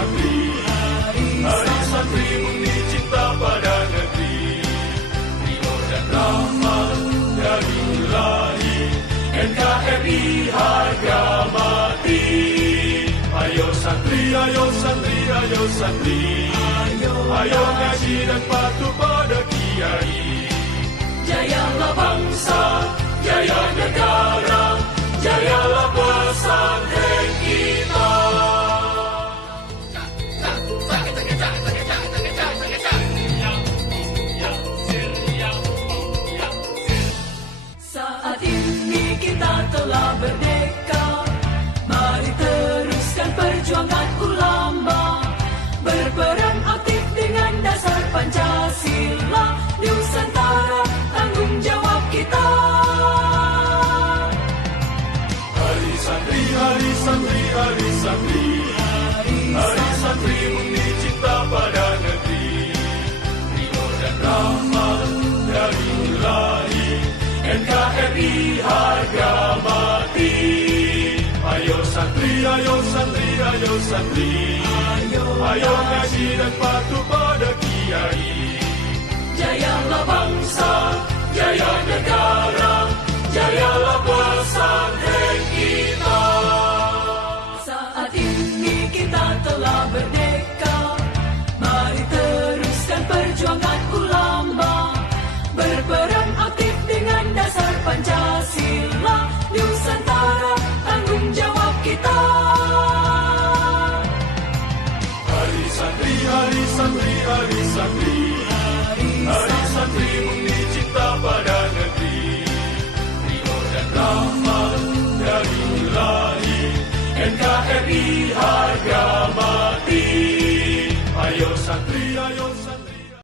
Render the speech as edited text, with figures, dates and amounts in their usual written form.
santri, hari santri bukti cinta pada negeri. Ridho dan rahmat dari Ilahi, NKRI harga mati. Ayo santri, ayo santri, ayo santri, ayo ngaji dan patuh pada kiai. Jayalah bangsa, jaya negara, jayalah pesantren kita. Saat ini kita telah merdeka, mari teruskan perjuangan ulama, berperan aktif dengan dasar Pancasila, Nusantara tanggung jawab kita. Hari santri, hari santri, hari santri, hari santri bukti cinta pada negeri. Ridho dan rahmat dari Ilahi, NKRI harga mati. Ayo santri, ayo santri, ayo santri, ayo ngaji dan patuh pada kiai. Jayalah bangsa, jaya negara, jayalah pesantren kita. Saat ini kita telah merdeka, mari teruskan perjuangan ulama, berperan aktif dengan dasar Pancasila, Nusantara tanggung jawab kita. Hari santri, hari santri, hari santri, hari santri